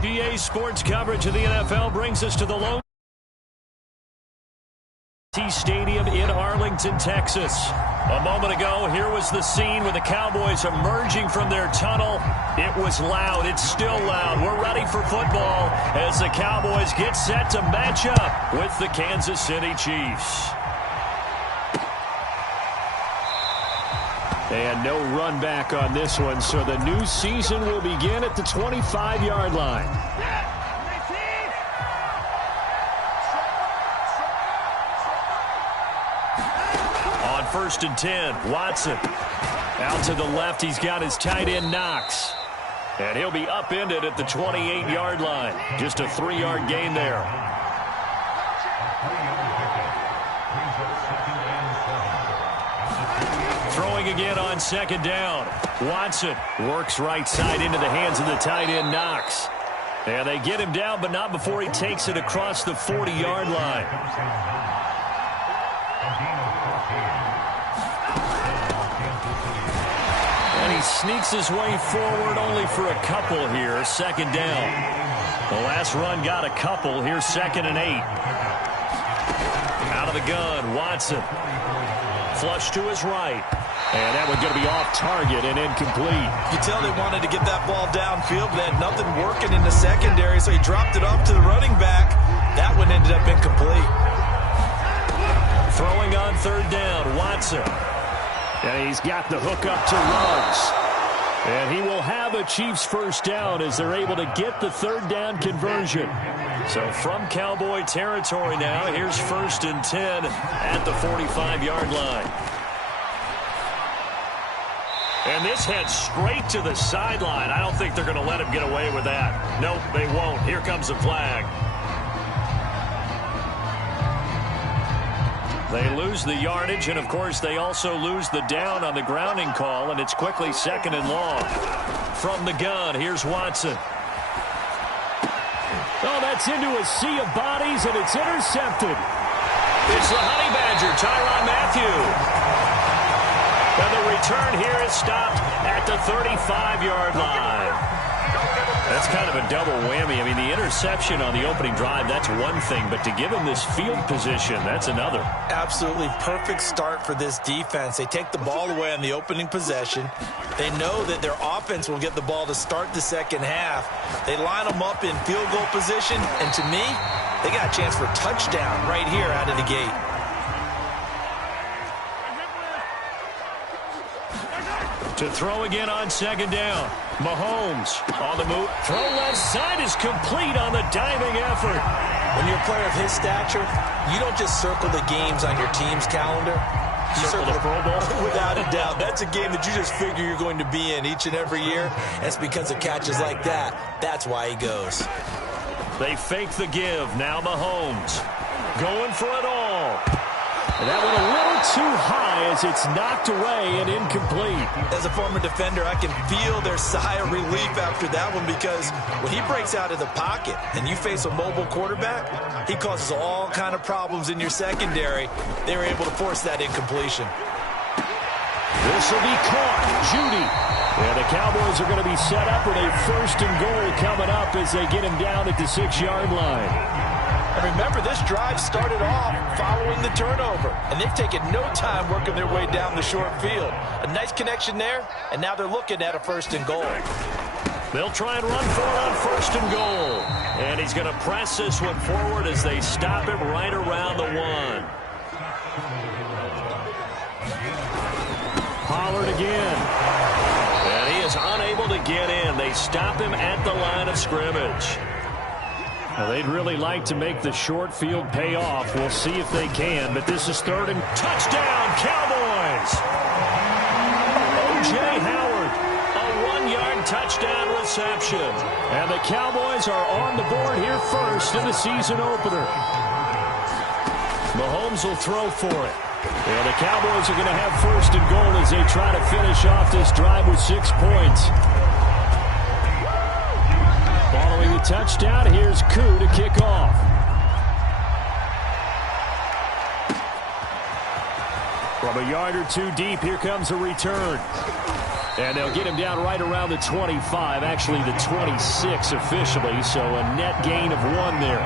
PA Sports coverage of the NFL brings us to the Lone Stadium in Arlington, Texas. A moment ago, here was the scene with the Cowboys emerging from their tunnel. It was loud. It's still loud. We're ready for football as the Cowboys get set to match up with the Kansas City Chiefs. And no run back on this one, so the new season will begin at the 25-yard line. On 1st and 10, Watson. Out to the left, he's got his tight end, Knox. And he'll be upended at the 28-yard line. Just a 3-yard gain there. Throwing again on 2nd down. Watson works right side into the hands of the tight end, Knox. And they get him down, but not before he takes it across the 40-yard line. And he sneaks his way forward only for a couple here. 2nd down. The last run got a couple. Here's 2nd and 8. Out of the gun, Watson. Flush to his right. And that one's going to be off target and incomplete. You tell they wanted to get that ball downfield, but they had nothing working in the secondary, so he dropped it off to the running back. That one ended up incomplete. Throwing on 3rd down, Watson. And he's got the hook up to Ruggs. And he will have a Chiefs first down as they're able to get the 3rd down conversion. So from Cowboy territory now, here's 1st and 10 at the 45-yard line. And this heads straight to the sideline. I don't think they're going to let him get away with that. Nope, they won't. Here comes a flag. They lose the yardage, and, of course, they also lose the down on the grounding call, and it's quickly 2nd and long. From the gun, here's Watson. Oh, that's into a sea of bodies, and it's intercepted. It's the Honey Badger, Tyrann Mathieu. And the return here is stopped at the 35-yard line. That's kind of a double whammy. I mean, the interception on the opening drive, that's one thing. But to give him this field position, that's another. Absolutely perfect start for this defense. They take the ball away on the opening possession. They know that their offense will get the ball to start the second half. They line them up in field goal position. And to me, they got a chance for a touchdown right here out of the gate. To throw again on 2nd down. Mahomes on the move. Throw left side is complete on the diving effort. When you're a player of his stature, you don't just circle the games on your team's calendar. You circle the Pro Bowl? Without a doubt. That's a game that you just figure you're going to be in each and every year. And it's because of catches like that. That's why he goes. They fake the give. Now Mahomes going for it all. And that one a little too high as it's knocked away and incomplete. As a former defender, I can feel their sigh of relief after that one, because when he breaks out of the pocket and you face a mobile quarterback, he causes all kind of problems in your secondary. They were able to force that incompletion. This will be caught. Judy. And the Cowboys are going to be set up with a 1st and goal coming up as they get him down at the 6-yard line. And remember, this drive started off following the turnover, and they've taken no time working their way down the short field. A nice connection there, and now they're looking at a 1st and goal. They'll try and run for it on 1st and goal. And he's going to press this one forward as they stop him right around the 1. Pollard again. And he is unable to get in. They stop him at the line of scrimmage. Now, they'd really like to make the short field pay off. We'll see if they can, but this is 3rd and touchdown, Cowboys! O.J. Howard, a 1-yard touchdown reception. And the Cowboys are on the board here first in the season opener. Mahomes will throw for it. And the Cowboys are going to have 1st and goal as they try to finish off this drive with 6 points. Following the touchdown, here's Koo to kick off. From a yard or two deep, here comes a return. And they'll get him down right around the 25, actually the 26 officially, so a net gain of 1 there.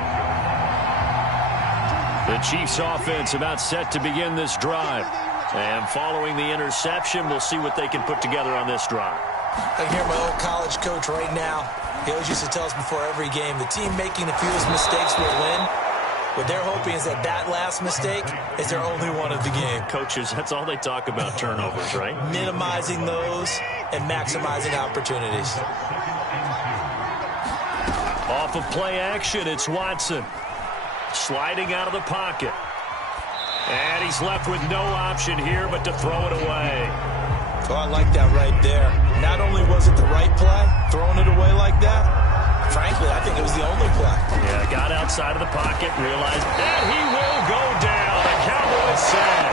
The Chiefs offense about set to begin this drive. And following the interception, we'll see what they can put together on this drive. I can hear my old college coach right now. He always used to tell us before every game, the team making the fewest mistakes will win. What they're hoping is that last mistake is their only one of the game. Coaches, that's all they talk about, turnovers, right? Minimizing those and maximizing opportunities. Off of play action, it's Watson. Sliding out of the pocket. And he's left with no option here but to throw it away. Oh, I like that right there. Not only was it the right play, throwing it away like that, frankly, I think it was the only play. Yeah, got outside of the pocket, realized that he will go down. A Cowboys sack.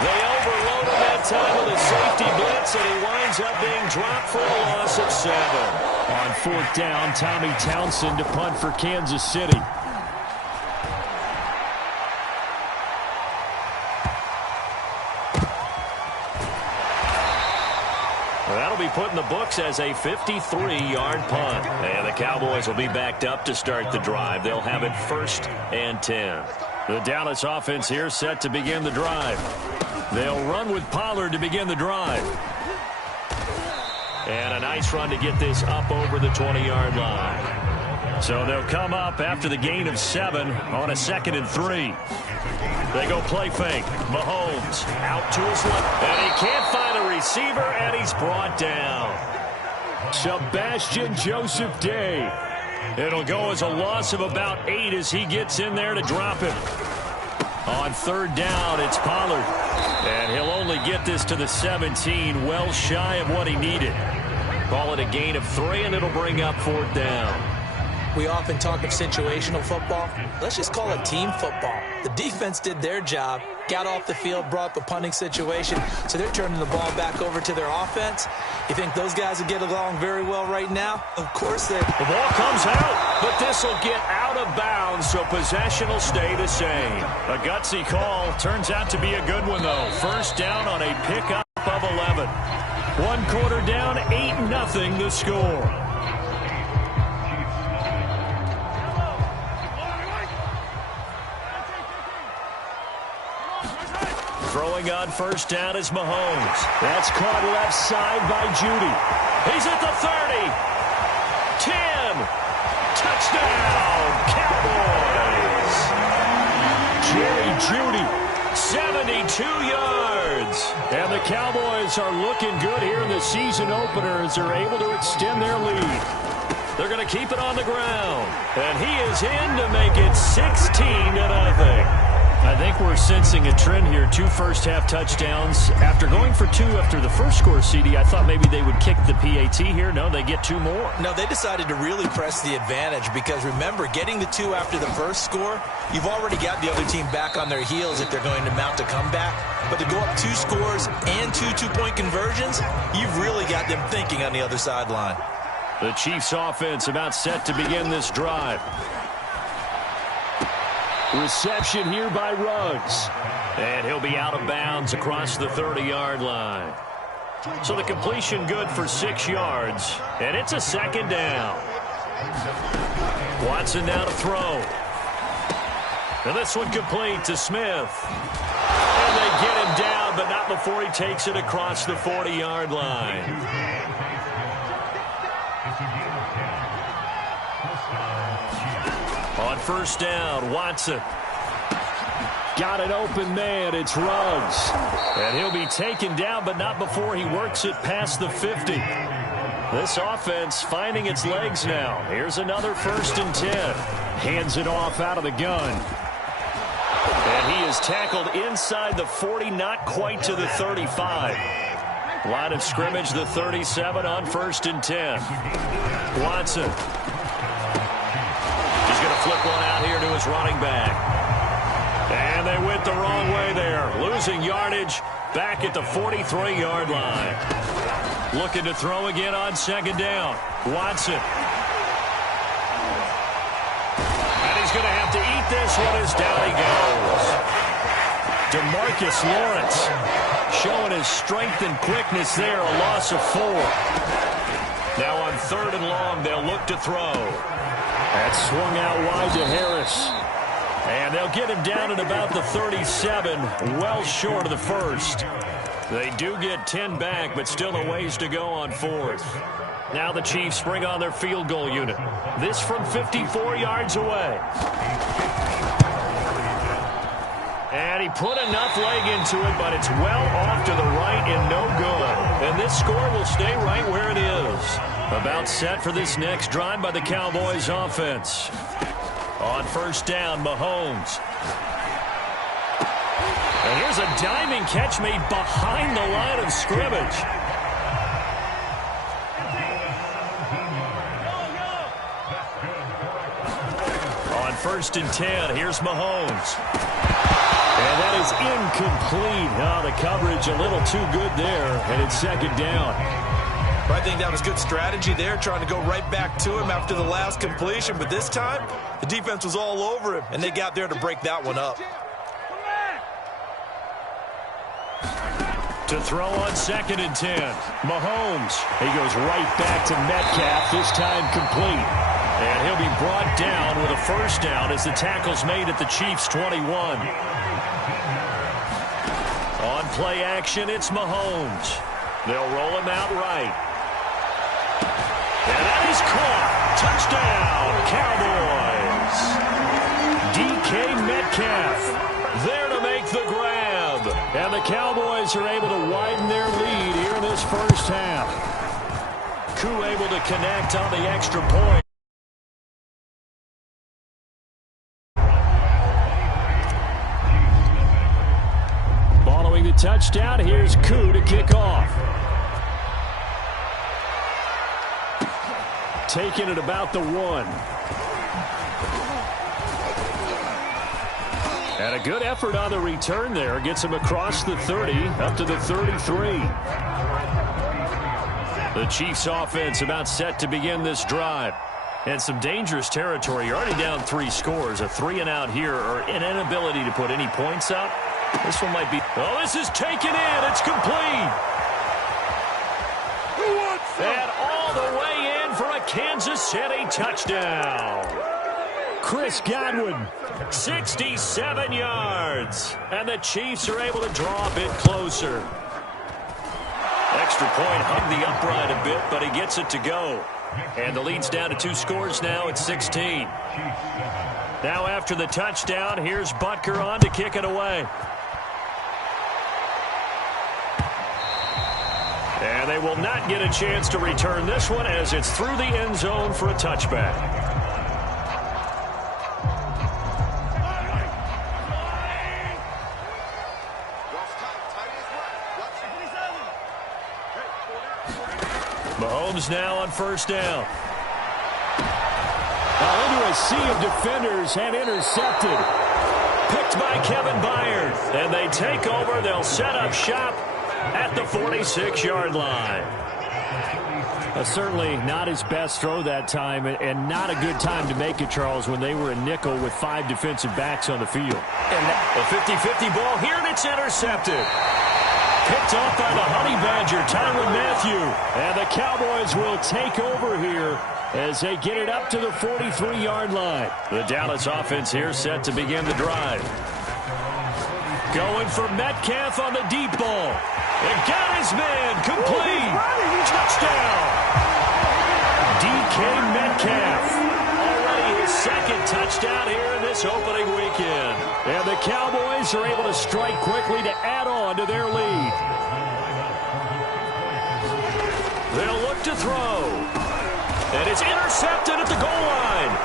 They overload him that time with a safety blitz, and he winds up being dropped for a loss of 7. On 4th down, Tommy Townsend to punt for Kansas City. That'll be put in the books as a 53-yard punt. And the Cowboys will be backed up to start the drive. They'll have it 1st and 10. The Dallas offense here set to begin the drive. They'll run with Pollard to begin the drive. And a nice run to get this up over the 20-yard line. So they'll come up after the gain of 7 on a 2nd and 3. They go play fake. Mahomes out to his left. And he can't find a receiver, and he's brought down. Sebastian Joseph Day. It'll go as a loss of about 8 as he gets in there to drop him. On 3rd down, it's Pollard. And he'll only get this to the 17, well shy of what he needed. Call it a gain of 3, and it'll bring up 4th down. We often talk of situational football. Let's just call it team football. The defense did their job, got off the field, brought the punting situation, so they're turning the ball back over to their offense. You think those guys will get along very well right now? Of course they. The ball comes out, but this will get out of bounds, so possession will stay the same. A gutsy call. Turns out to be a good one, though. 1st down on a pickup of 11. 1 quarter down, 8-0 the score. Throwing on 1st down is Mahomes. That's caught left side by Judy. He's at the 30. 10. Touchdown, Cowboys. Jerry Judy, 72 yards. And the Cowboys are looking good here in the season opener as they're able to extend their lead. They're going to keep it on the ground. And he is in to make it 16-0. I think we're sensing a trend here. 2 first-half touchdowns. After going for 2 after the first score, CD, I thought maybe they would kick the PAT here. No, they get 2 more. No, they decided to really press the advantage because, remember, getting the 2 after the first score, you've already got the other team back on their heels if they're going to mount a comeback. But to go up 2 scores and 2 two-point conversions, you've really got them thinking on the other sideline. The Chiefs offense about set to begin this drive. Reception here by Ruggs. And he'll be out of bounds across the 30-yard line. So the completion good for 6 yards. And it's a 2nd down. Watson now to throw. And this one complete to Smith. And they get him down, but not before he takes it across the 40-yard line. On 1st down, Watson. Got an open man. It's Ruggs. And he'll be taken down, but not before he works it past the 50. This offense finding its legs now. Here's another 1st and 10. Hands it off out of the gun. And he is tackled inside the 40, not quite to the 35. Line of scrimmage, the 37 on 1st and 10. Watson. Flip one out here to his running back. And they went the wrong way there. Losing yardage back at the 43-yard line. Looking to throw again on 2nd down. Watson. And he's going to have to eat this one as down he goes. DeMarcus Lawrence showing his strength and quickness there, a loss of 4. Now on 3rd and long, they'll look to throw. That's swung out wide to Harris. And they'll get him down at about the 37, well short of the first. They do get 10 back, but still a ways to go on 4th. Now the Chiefs bring on their field goal unit. This from 54 yards away. And he put enough leg into it, but it's well off to the right and no good. And this score will stay right where it is. About set for this next drive by the Cowboys offense. On 1st down, Mahomes. And here's a diving catch made behind the line of scrimmage. On 1st and 10, here's Mahomes. And that is incomplete. Oh, the coverage a little too good there, and it's 2nd down. I think that was good strategy there, trying to go right back to him after the last completion. But this time, the defense was all over him, and they got there to break that one up. To throw on 2nd and 10, Mahomes. He goes right back to Metcalf, this time complete. And he'll be brought down with a 1st down as the tackle's made at the Chiefs' 21. On play action, it's Mahomes. They'll roll him out right. And that is caught. Touchdown, Cowboys. DK Metcalf there to make the grab. And the Cowboys are able to widen their lead here in this 1st half. Koo able to connect on the extra point. Following the touchdown, here's Koo to kick off. Taking it about the 1. And a good effort on the return there. Gets him across the 30, up to the 33. The Chiefs offense about set to begin this drive. And some dangerous territory. You're already down 3 scores. A 3-and-out here, or an inability to put any points up. This one might be... Oh, this is taken in. It's complete. And all the way in for a Kansas City touchdown. Chris Godwin, 67 yards. And the Chiefs are able to draw a bit closer. Extra point hung the upright a bit, but he gets it to go. And the lead's down to 2 scores now at 16. Now after the touchdown, here's Butker on to kick it away. And they will not get a chance to return this one as it's through the end zone for a touchback. Mahomes now on 1st down. Into a sea of defenders and intercepted. Picked by Kevin Byard. And they take over. They'll set up shop at the 46-yard line. Certainly not his best throw that time, and not a good time to make it, Charles, when they were a nickel with 5 defensive backs on the field. And a 50-50 ball here, and it's intercepted. Picked off by the Honey Badger, Tyrann Mathieu. And the Cowboys will take over here as they get it up to the 43-yard line. The Dallas offense here set to begin the drive. Going for Metcalf on the deep ball. And got his man complete. Touchdown. DK Metcalf. Already his 2nd touchdown here in this opening weekend. And the Cowboys are able to strike quickly to add on to their lead. They'll look to throw. And it's intercepted at the goal line.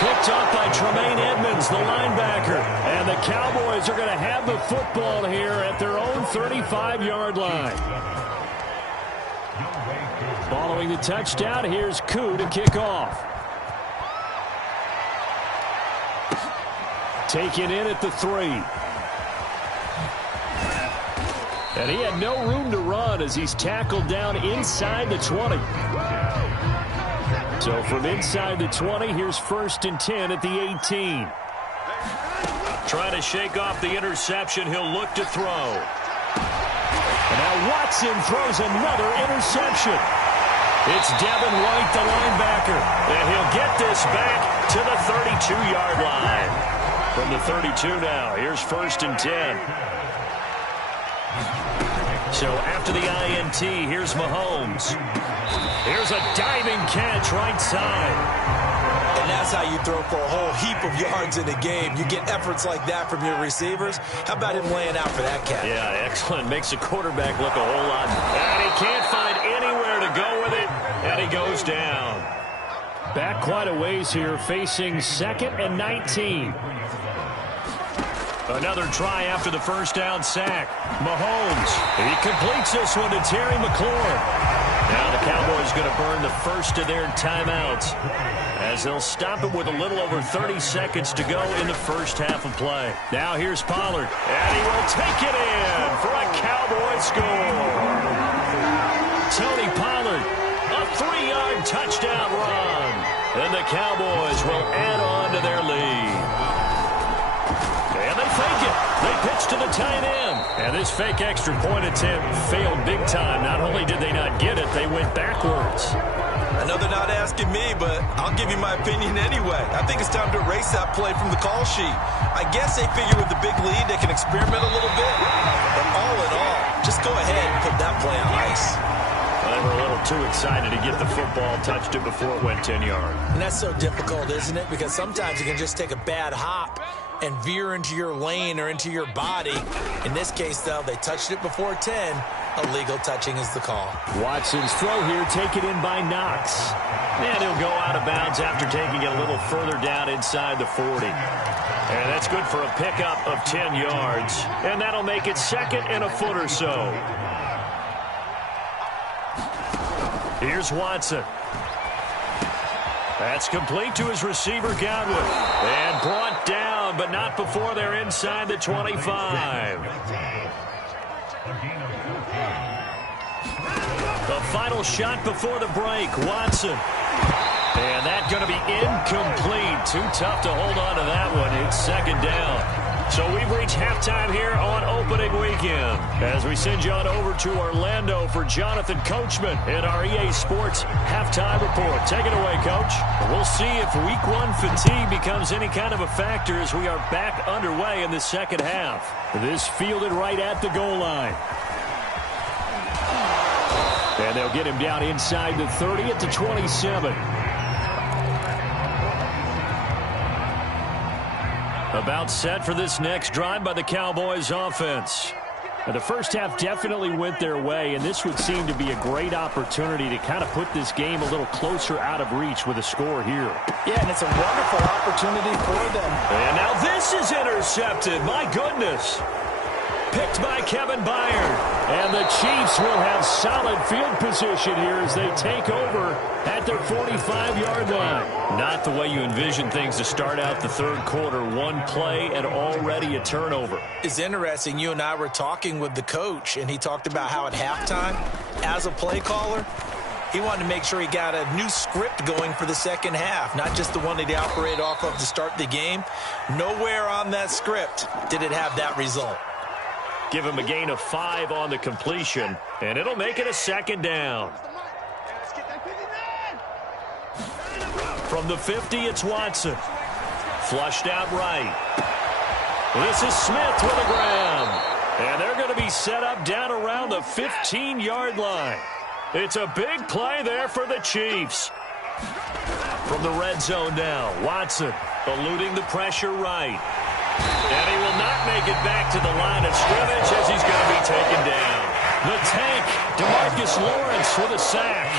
Picked off by Tremaine Edmonds, the linebacker. And the Cowboys are going to have the football here at their own 35-yard line. Following the touchdown, here's Koo to kick off. Taken in at the 3. And he had no room to run as he's tackled down inside the 20. So from inside the 20, here's 1st and 10 at the 18. Trying to shake off the interception. He'll look to throw. And now Watson throws another interception. It's Devin White, the linebacker. And he'll get this back to the 32-yard line. From the 32 now, here's 1st and 10. So after the INT, here's Mahomes. Here's a diving catch right side. And that's how you throw for a whole heap of yards in a game. You get efforts like that from your receivers. How about him laying out for that catch? Yeah, excellent. Makes the quarterback look a whole lot. And he can't find anywhere to go with it. And he goes down. Back quite a ways here, facing 2nd and 19. Another try after the first down sack. Mahomes, he completes this one to Terry McLaurin. Now the Cowboys going to burn the first of their timeouts as they'll stop it with a little over 30 seconds to go in the first half of play. Now here's Pollard, and he will take it in for a Cowboy score. Tony Pollard, a 3-yard touchdown run, and the Cowboys will add on to their lead. And they fake it. They pitch to the tight end. And this fake extra point attempt failed big time. Not only did they not get it, they went backwards. I know they're not asking me, but I'll give you my opinion anyway. I think it's time to erase that play from the call sheet. I guess they figure with the big lead they can experiment a little bit. But all in all, just go ahead and put that play on ice. They were a little too excited to get the football, touched it before it went 10 yards. And that's so difficult, isn't it? Because sometimes you can just take a bad hop and veer into your lane or into your body. In this case, though, they touched it before 10. Illegal touching is the call. Watson's throw here taken in by Knox. And he'll go out of bounds after taking it a little further down inside the 40. And that's good for a pickup of 10 yards. And that'll make it 2nd and a foot or so. Here's Watson. That's complete to his receiver, Godwin. And brought down, but not before they're inside the 25. The final shot before the break, Watson. And that's going to be incomplete. Too tough to hold on to that one. It's 2nd down. So we've reached halftime here on opening weekend as we send you on over to Orlando for Jonathan Coachman in our EA Sports halftime report. Take it away, Coach. We'll see if week 1 fatigue becomes any kind of a factor as we are back underway in the second half. This fielded right at the goal line. And they'll get him down inside the 30 at the 27. About set for this next drive by the Cowboys offense. Now, the first half definitely went their way, and this would seem to be a great opportunity to kind of put this game a little closer out of reach with a score here. Yeah, and it's a wonderful opportunity for them. And now this is intercepted. My goodness. Picked by Kevin Byard. And the Chiefs will have solid field position here as they take over at their 45-yard line. Not the way you envision things to start out the third quarter. One play and already a turnover. It's interesting. You and I were talking with the coach, and he talked about how at halftime, as a play caller, he wanted to make sure he got a new script going for the second half, not just the one that he operated off of to start the game. Nowhere on that script did it have that result. Give him a gain of 5 on the completion, and it'll make it a 2nd down. From the 50, it's Watson. Flushed out right. This is Smith with a grab. And they're going to be set up down around the 15-yard line. It's a big play there for the Chiefs. From the red zone now, Watson eluding the pressure right. And he will not make it back to the line of scrimmage as he's going to be taken down. The tank, DeMarcus Lawrence with a sack.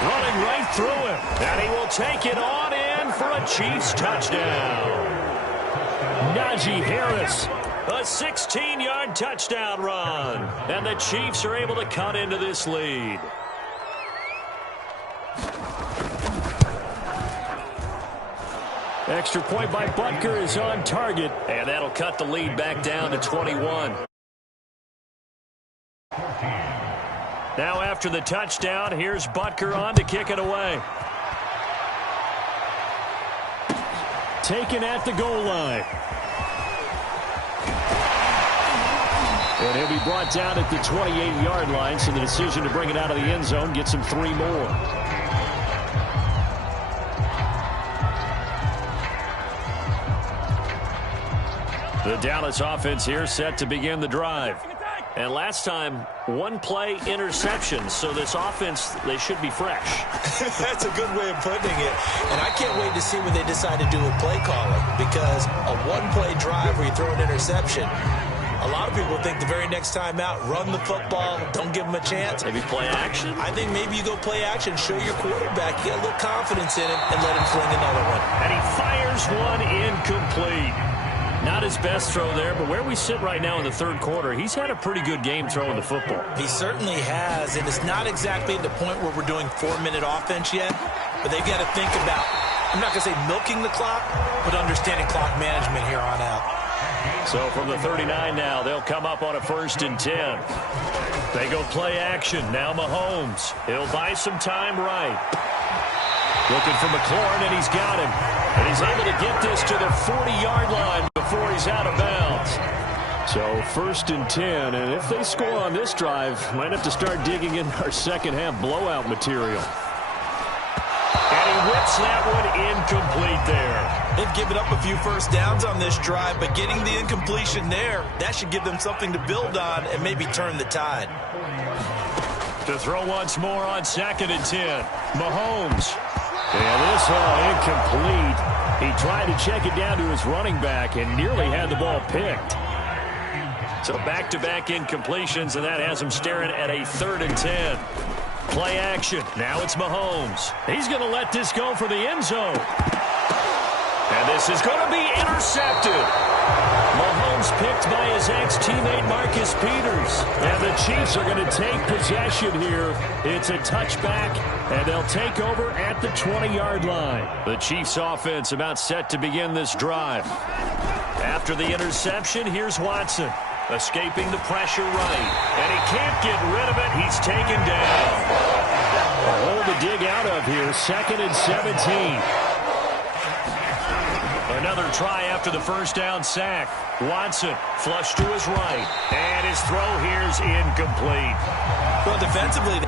Running right through him. And he will take it on in for a Chiefs touchdown. Najee Harris. A 16-yard touchdown run. And the Chiefs are able to cut into this lead. Extra point by Butker is on target. And that'll cut the lead back down to 21. Now after the touchdown, here's Butker on to kick it away. Taken at the goal line. And he'll be brought down at the 28-yard line, so the decision to bring it out of the end zone gets him 3 more. The Dallas offense here set to begin the drive. And last time, 1-play interception, so this offense, they should be fresh. That's a good way of putting it. And I can't wait to see what they decide to do with play calling, because a 1-play drive where you throw an interception, a lot of people think the very next time out, run the football, don't give them a chance. Maybe play action? I think maybe you go play action, show your quarterback, get a little confidence in him, and let him fling another one. And he fires one incomplete. Not his best throw there, but where we sit right now in the third quarter, he's had a pretty good game throwing the football. He certainly has, and it's not exactly at the point where we're doing 4-minute offense yet, but they've got to think about, I'm not going to say milking the clock, but understanding clock management here on out. So from the 39 now, they'll come up on a 1st and 10. They go play action. Now Mahomes. He'll buy some time right. Looking for McLaurin, and he's got him. And he's able to get this to the 40-yard line before he's out of bounds. So 1st and 10, and if they score on this drive, might have to start digging in our second-half blowout material. And he whips that one incomplete there. They've given up a few first downs on this drive, but getting the incompletion there, that should give them something to build on and maybe turn the tide. To throw once more on 2nd and 10. Mahomes. And this one incomplete. He tried to check it down to his running back and nearly had the ball picked. So back-to-back incompletions, and that has him staring at a 3rd and 10. Play action. Now it's Mahomes. He's going to let this go for the end zone. And this is going to be intercepted. Mahomes picked by his ex-teammate Marcus Peters. And the Chiefs are going to take possession here. It's a touchback, and they'll take over at the 20-yard line. The Chiefs offense about set to begin this drive. After the interception, here's Watson. Escaping the pressure right. And he can't get rid of it. He's taken down. A hole to dig out of here. 2nd and 17. Another try after the first down sack. Watson flush to his right. And his throw here's incomplete. Well, defensively,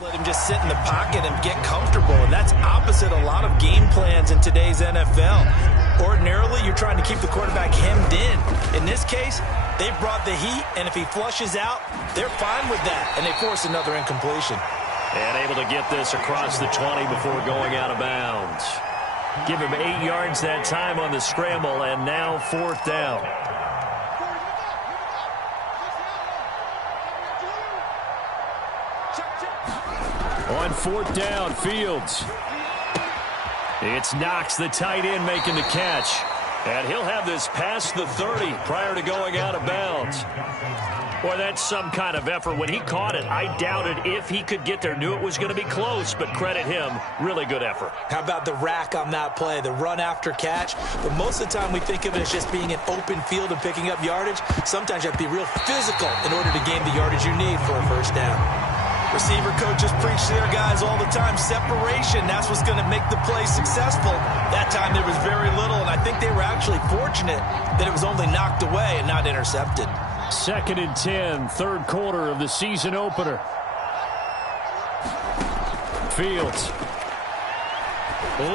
let him just sit in the pocket and get comfortable, and that's opposite a lot of game plans in today's NFL. Ordinarily, you're trying to keep the quarterback hemmed in. In this case, they brought the heat, and if he flushes out, they're fine with that, and they force another incompletion. And able to get this across the 20 before going out of bounds. Give him 8 yards that time on the scramble, and now 4th down. On 4th down, Fields. It's Knox, the tight end, making the catch. And he'll have this past the 30 prior to going out of bounds. Boy, that's some kind of effort. When he caught it, I doubted if he could get there. Knew it was going to be close, but credit him. Really good effort. How about the rack on that play, the run after catch? But most of the time we think of it as just being an open field and picking up yardage. Sometimes you have to be real physical in order to gain the yardage you need for a first down. Receiver coaches preach to their guys all the time. Separation, that's what's going to make the play successful. That time there was very little, and I think they were actually fortunate that it was only knocked away and not intercepted. 2nd and 10, 3rd quarter of the season opener. Fields.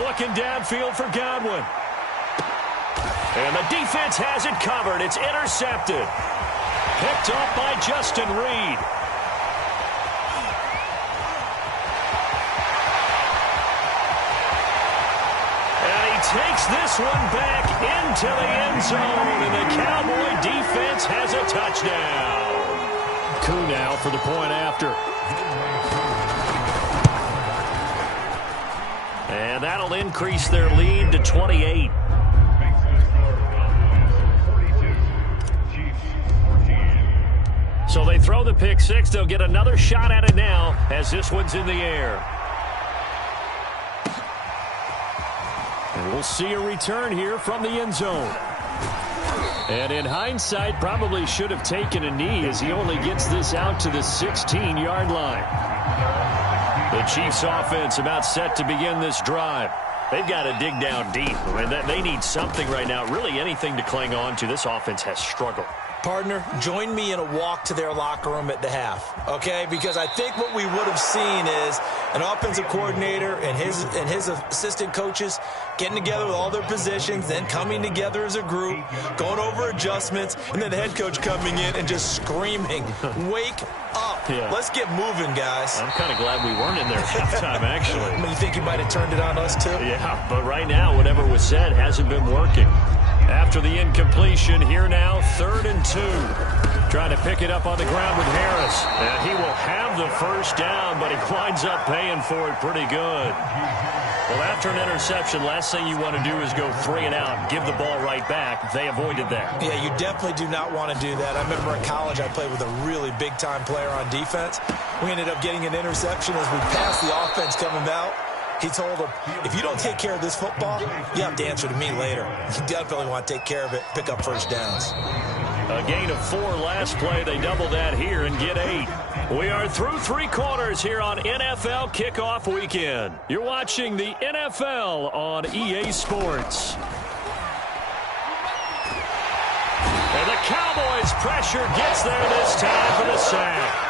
Looking downfield for Godwin. And the defense has it covered. It's intercepted. Picked off by Justin Reed. takes this one back into the end zone, and the Cowboy defense has a touchdown. Koo now for the point after. And that'll increase their lead to 28. So they throw the pick six. They'll get another shot at it now as this one's in the air. And we'll see a return here from the end zone. And in hindsight, probably should have taken a knee as he only gets this out to the 16-yard line. The Chiefs offense about set to begin this drive. They've got to dig down deep. I mean, they need something right now, really anything to cling on to. This offense has struggled. Partner, join me in a walk to their locker room at the half, okay? Because I think what we would have seen is an offensive coordinator and his assistant coaches getting together with all their positions, then coming together as a group, going over adjustments, and then the head coach coming in and just screaming, wake up. Yeah. Let's get moving, guys. I'm kind of glad we weren't in there at halftime, actually. I mean, you think you might have turned it on us, too? Yeah, but right now, whatever was said hasn't been working. After the incompletion, here now, 3rd and 2. Trying to pick it up on the ground with Harris. And he will have the first down, but he winds up paying for it pretty good. Well, after an interception, last thing you want to do is go 3 and out, give the ball right back. They avoided that. Yeah, you definitely do not want to do that. I remember in college I played with a really big-time player on defense. We ended up getting an interception as we passed the offense coming out. He told him, if you don't take care of this football, you have to answer to me later. You definitely want to take care of it, pick up first downs. A gain of 4 last play. They double that here and get 8. We are through 3 quarters here on NFL Kickoff Weekend. You're watching the NFL on EA Sports. And the Cowboys' pressure gets there this time for the sack.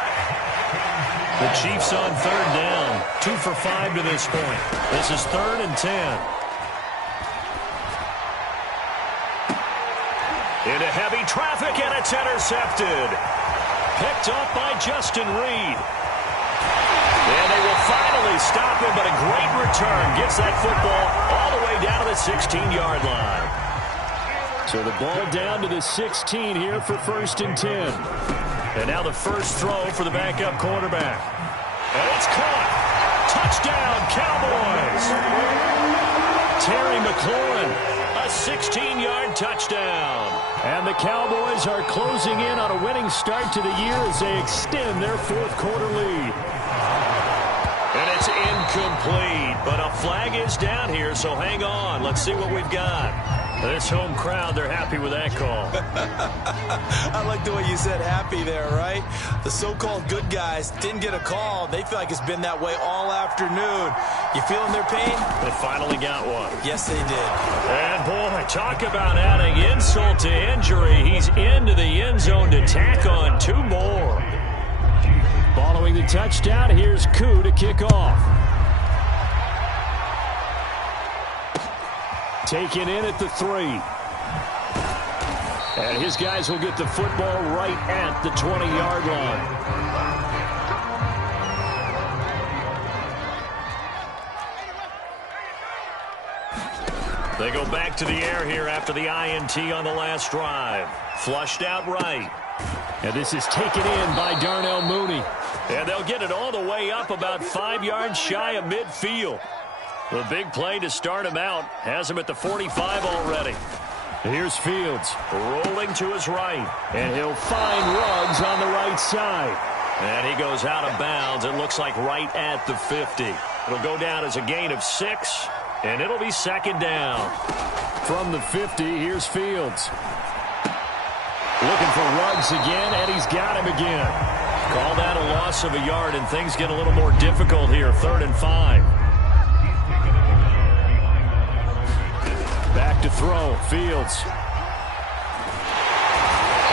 The Chiefs on 3rd down. 2 for 5 to this point. This is 3rd and 10. Into heavy traffic, and it's intercepted. Picked up by Justin Reed. And they will finally stop him, but a great return. Gets that football all the way down to the 16-yard line. So the ball down to the 16 here for 1st and 10. And now the first throw for the backup quarterback. And it's caught. Touchdown, Cowboys. Terry McLaurin, a 16-yard touchdown. And the Cowboys are closing in on a winning start to the year as they extend their 4th quarter lead. And it's incomplete, but a flag is down here, so hang on. Let's see what we've got. This home crowd, they're happy with that call. I like the way you said happy there, right? The so-called good guys didn't get a call. They feel like it's been that way all afternoon. You feeling their pain? They finally got one. Yes, they did. And, boy, talk about adding insult to injury. He's into the end zone to tack on 2 more. Following the touchdown, here's Koo to kick off. Taken in at the 3. And his guys will get the football right at the 20-yard line. They go back to the air here after the INT on the last drive. Flushed out right. And this is taken in by Darnell Mooney. And they'll get it all the way up about 5 yards shy of midfield. The big play to start him out has him at the 45 already. Here's Fields rolling to his right, and he'll find Ruggs on the right side. And he goes out of bounds. It looks like right at the 50. It'll go down as a gain of 6, and it'll be 2nd down. From the 50, here's Fields. Looking for Ruggs again, and he's got him again. Called out a loss of a yard, and things get a little more difficult here. 3rd and 5. Back to throw. Fields.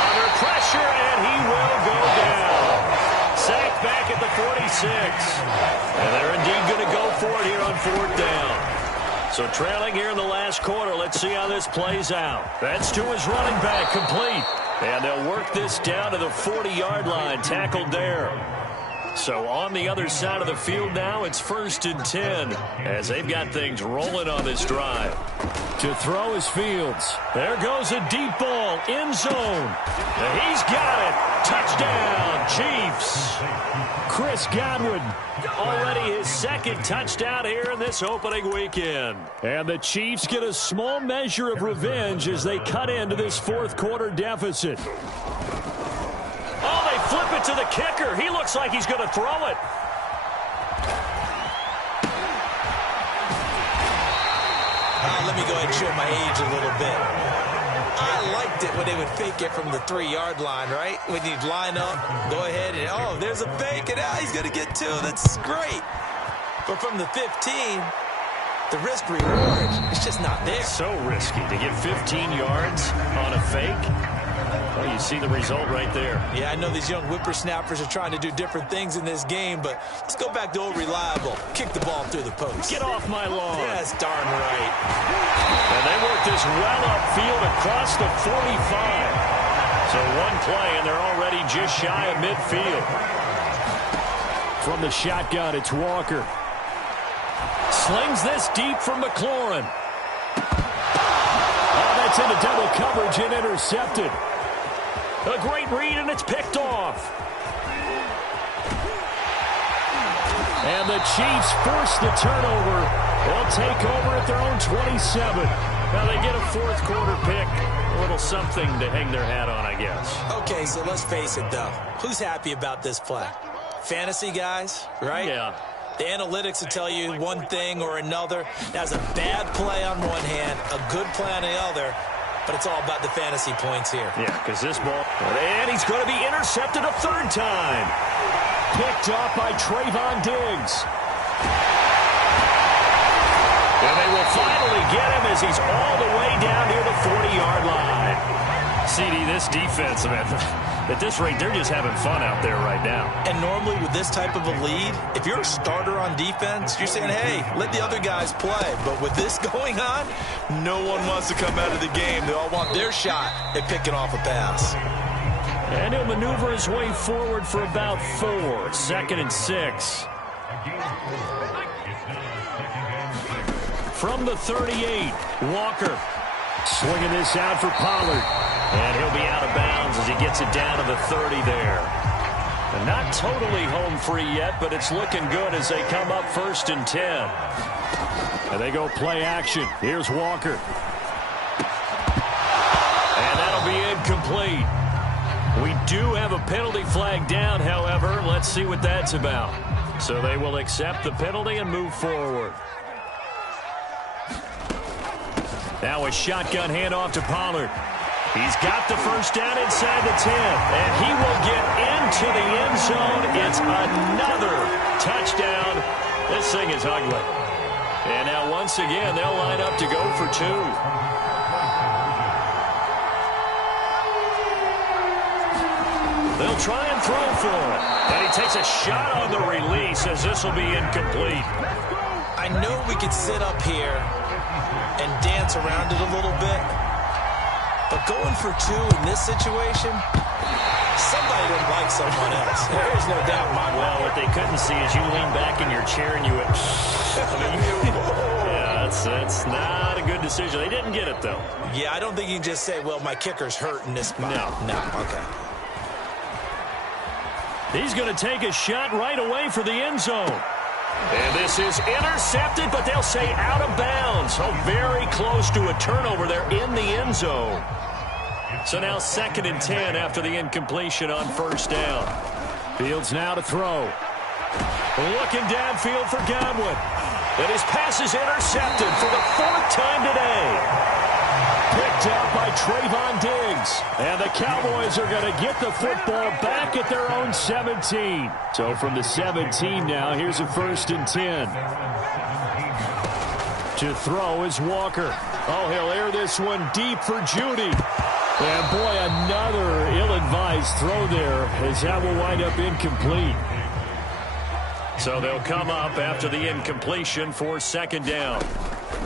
Under pressure, and he will go down. Sacked back at the 46. And they're indeed going to go for it here on 4th down. So trailing here in the last quarter. Let's see how this plays out. That's to his running back, complete. And they'll work this down to the 40-yard line. Tackled there. So on the other side of the field now, it's 1st and 10 as they've got things rolling on this drive. To throw is Fields. There goes a deep ball, end zone. He's got it. Touchdown, Chiefs. Chris Godwin, already his 2nd touchdown here in this opening weekend. And the Chiefs get a small measure of revenge as they cut into this 4th quarter deficit. Oh, they flip it to the kicker. He looks like he's going to throw it. Let me go ahead and show my age a little bit. I liked it when they would fake it from the 3-yard line, right? When you'd line up, go ahead and, oh, there's a fake, and he's going to get 2. That's great. But from the 15, the risk reward, it's just not there. So risky to get 15 yards on a fake. Well, you see the result right there. Yeah, I know these young whippersnappers are trying to do different things in this game, but let's go back to old reliable. Kick the ball through the post. Get off my lawn. Yes, darn right. And they work this well upfield across the 45. So one play, and they're already just shy of midfield. From the shotgun, it's Walker. Slings this deep from McLaurin. Oh, that's into double coverage and intercepted. A great read, and it's picked off. And the Chiefs force the turnover. They'll take over at their own 27. Now they get a 4th quarter pick. A little something to hang their hat on, I guess. Okay, so let's face it, though. Who's happy about this play? Fantasy guys, right? Yeah. The analytics will tell you one thing or another. That's a bad play on one hand, a good play on the other. But it's all about the fantasy points here. Yeah, because this ball, and he's going to be intercepted a 3rd time. Picked off by Trayvon Diggs. And they will finally get him as he's all the way down near the 40-yard line. CD, this defense, man, at this rate, they're just having fun out there right now. And normally with this type of a lead, if you're a starter on defense, you're saying, hey, let the other guys play. But with this going on, no one wants to come out of the game. They all want their shot at picking off a pass. And he'll maneuver his way forward for about 4. 2nd and 6. From the 38, Walker swinging this out for Pollard. And he'll be out of bounds as he gets it down to the 30 there. And not totally home free yet, but it's looking good as they come up 1st and 10. And they go play action. Here's Walker. And that'll be incomplete. We do have a penalty flag down, however. Let's see what that's about. So they will accept the penalty and move forward. Now a shotgun handoff to Pollard. He's got the 1st down inside the 10, and he will get into the end zone. It's another touchdown. This thing is ugly. And now once again, they'll line up to go for 2. They'll try and throw for it. And he takes a shot on the release as this will be incomplete. I know we could sit up here and dance around it a little bit. But going for 2 in this situation, somebody didn't like someone else. There's no doubt in my mind. Well, what they couldn't see is you lean back in your chair and you went, yeah, that's not a good decision. They didn't get it, though. Yeah, I don't think you can just say, well, my kicker's hurt in this spot. No, okay. He's going to take a shot right away for the end zone. And this is intercepted, but they'll say out of bounds. So very close to a turnover there in the end zone. So now 2nd and 10 after the incompletion on 1st down. Fields now to throw. Looking downfield for Godwin. And his pass is intercepted for the 4th time today. Picked up by Trayvon Diggs. And the Cowboys are going to get the football back at their own 17. So from the 17 now, here's a 1st and 10. To throw is Walker. Oh, he'll air this one deep for Judy. And boy, another ill-advised throw there as that will wind up incomplete. So they'll come up after the incompletion for 2nd down.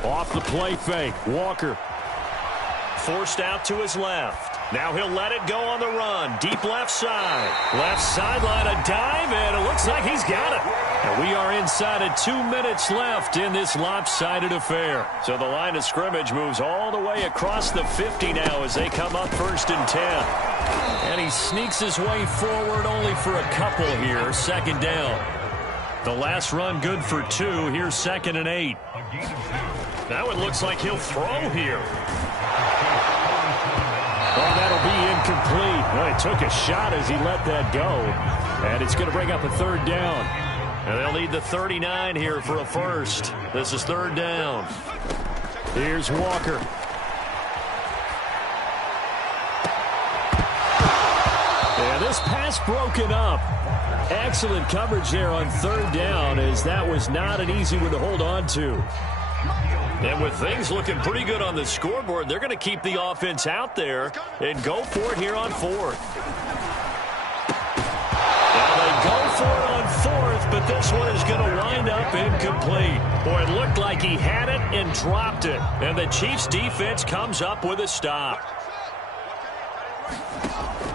Off the play fake, Walker. Forced out to his left. Now he'll let it go on the run. Deep left side. Left sideline, a dive, and it looks like he's got it. And we are inside of 2 minutes left in this lopsided affair. So the line of scrimmage moves all the way across the 50 now as they come up 1st and 10. And he sneaks his way forward only for a couple here. 2nd down. The last run good for 2. Here's 2nd and 8. Now it looks like he'll throw here. Oh, that'll be incomplete. Well, he took a shot as he let that go. And it's going to bring up a 3rd down. And they'll need the 39 here for a first. This is 3rd down. Here's Walker. And this pass broken up. Excellent coverage there on 3rd down, as that was not an easy one to hold on to. And with things looking pretty good on the scoreboard, they're going to keep the offense out there and go for it here on 4th. Now they go for it on 4th, but this one is going to wind up incomplete. Boy, it looked like he had it and dropped it. And the Chiefs defense comes up with a stop.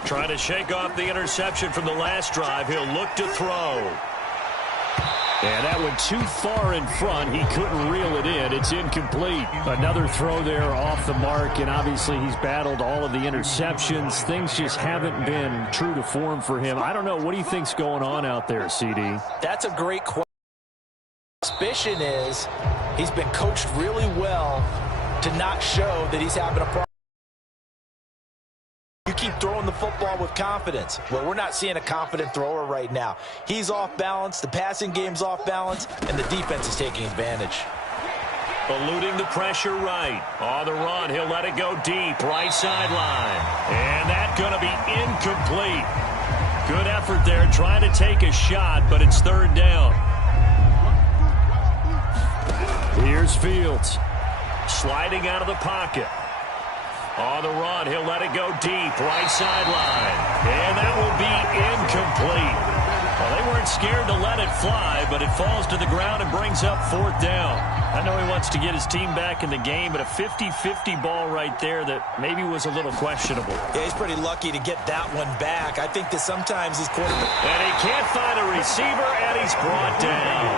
Trying to shake off the interception from the last drive. He'll look to throw. And that one too far in front. He couldn't reel it in. It's incomplete. Another throw there off the mark, and obviously he's battled all of the interceptions. Things just haven't been true to form for him. I don't know. What do you think's going on out there, CD? That's a great question. Suspicion is he's been coached really well to not show that he's having a problem. You keep throwing the football with confidence. Well, we're not seeing a confident thrower right now. He's off balance, the passing game's off balance, and the defense is taking advantage. Eluding the pressure right. On the run, he'll let it go deep, right sideline. And that's going to be incomplete. Good effort there, trying to take a shot, but it's 3rd down. Here's Fields. Sliding out of the pocket. On the run, he'll let it go deep, right sideline. And that will be incomplete. Well, they weren't scared to let it fly, but it falls to the ground and brings up 4th down. I know he wants to get his team back in the game, but a 50-50 ball right there that maybe was a little questionable. Yeah, he's pretty lucky to get that one back. I think that sometimes his quarterback... And he can't find a receiver, and he's brought down.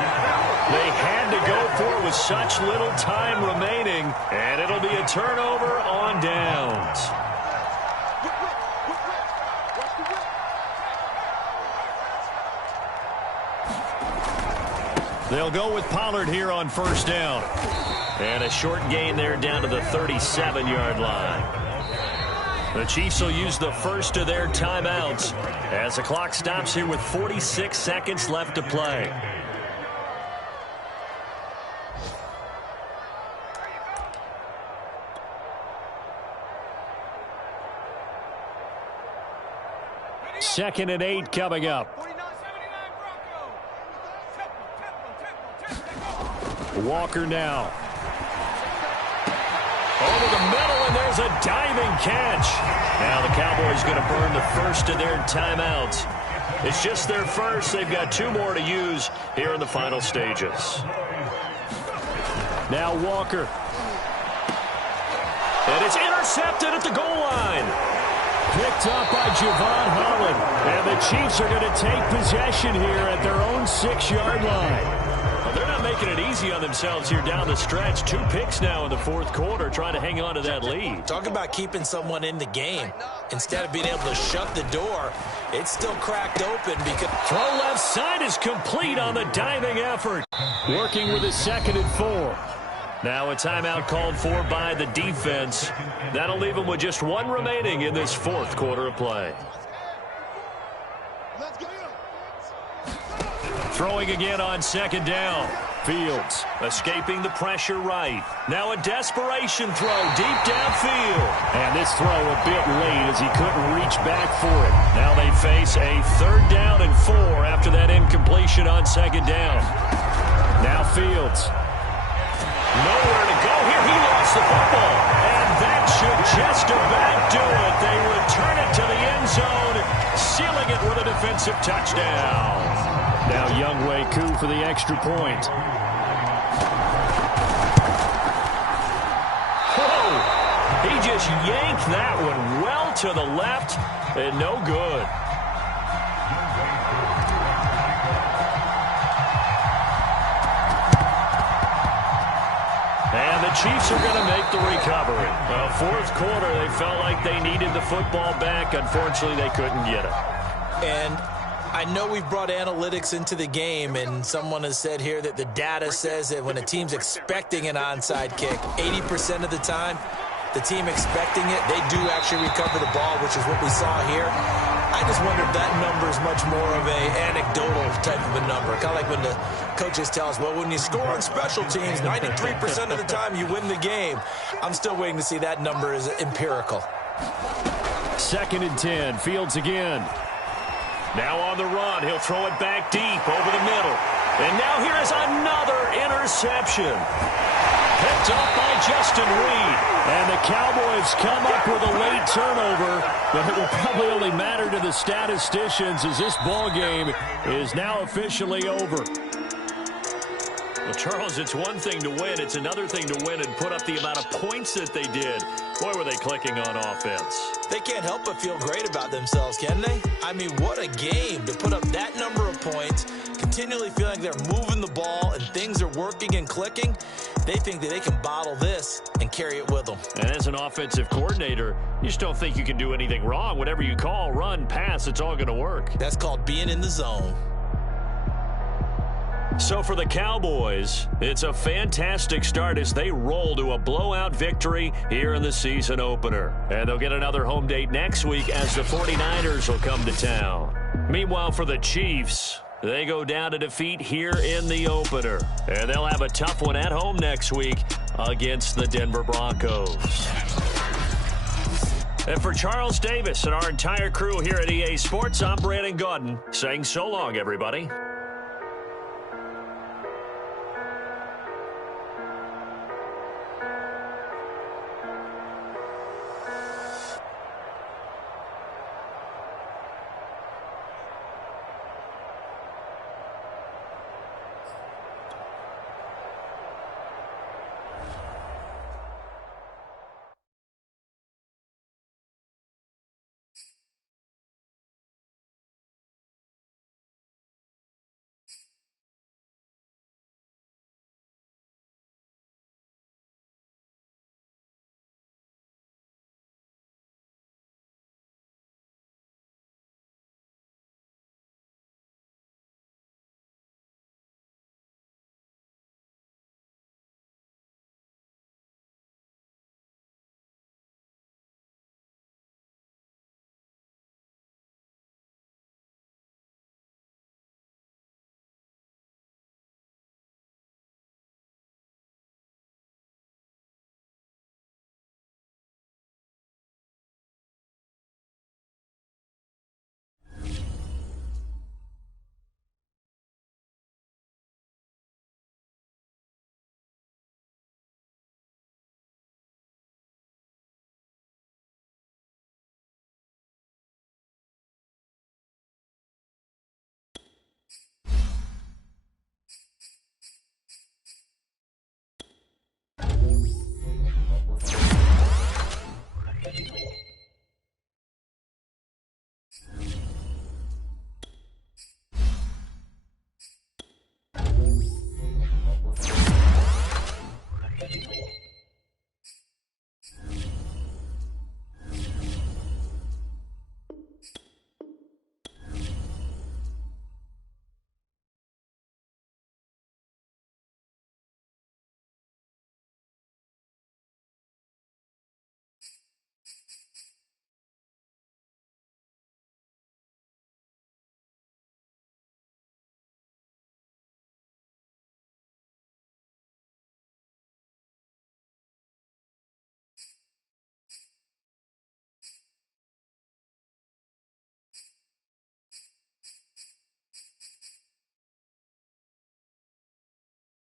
They had to go for it with such little time remaining, and it'll be a turnover on downs. They'll go with Pollard here on 1st down. And a short gain there down to the 37-yard line. The Chiefs will use the first of their timeouts as the clock stops here with 46 seconds left to play. Second and 8 coming up. Walker now. Over the middle, and there's a diving catch. Now the Cowboys going to burn the first of their timeouts. It's just their first. They've got 2 more to use here in the final stages. Now Walker. And it's intercepted at the goal line. Picked up by Javon Holland. And the Chiefs are going to take possession here at their own 6-yard line. Well, they're not making it easy on themselves here down the stretch. 2 picks now in the 4th quarter, trying to hang on to that lead. Talk about keeping someone in the game. Instead of being able to shut the door, it's still cracked open because... Throw left side is complete on the diving effort. Working with a 2nd and 4. Now a timeout called for by the defense. That'll leave them with just 1 remaining in this 4th quarter of play. Throwing again on 2nd down. Fields escaping the pressure right. Now a desperation throw deep downfield. And this throw a bit late as he couldn't reach back for it. Now they face a 3rd down and 4 after that incompletion on 2nd down. Now Fields. Nowhere to go here. He lost the football. And that should just about do it. They return it to the end zone, sealing it with a defensive touchdown. Now Younghoe Koo for the extra point. Whoa! He just yanked that one well to the left and no good. And the Chiefs are going to make the recovery. Fourth quarter, they felt like they needed the football back. Unfortunately, they couldn't get it. And I know we've brought analytics into the game, and someone has said here that the data says that when a team's expecting an onside kick, 80% of the time, the team expecting it, they do actually recover the ball, which is what we saw here. I just wonder if that number is much more of a anecdotal type of a number. Kind of like when the coaches tell us, well, when you score on special teams, 93% of the time you win the game. I'm still waiting to see that number is empirical. 2nd and 10, Fields again. Now on the run, he'll throw it back deep over the middle. And now here is another interception. Picked up by Justin Reed. And the Cowboys come up with a late turnover, but it will probably only matter to the statisticians as this ball game is now officially over. Well, Charles, it's one thing to win. It's another thing to win and put up the amount of points that they did. Boy, were they clicking on offense. They can't help but feel great about themselves, can they? I mean, what a game to put up that number of points, continually feeling they're moving the ball and things are working and clicking. They think that they can bottle this and carry it with them. And as an offensive coordinator, you just don't think you can do anything wrong. Whatever you call, run, pass, it's all going to work. That's called being in the zone. So for the Cowboys, it's a fantastic start as they roll to a blowout victory here in the season opener. And they'll get another home date next week as the 49ers will come to town. Meanwhile, for the Chiefs, they go down to defeat here in the opener. And they'll have a tough one at home next week against the Denver Broncos. And for Charles Davis and our entire crew here at EA Sports, I'm Brandon Gaudin saying so long, everybody.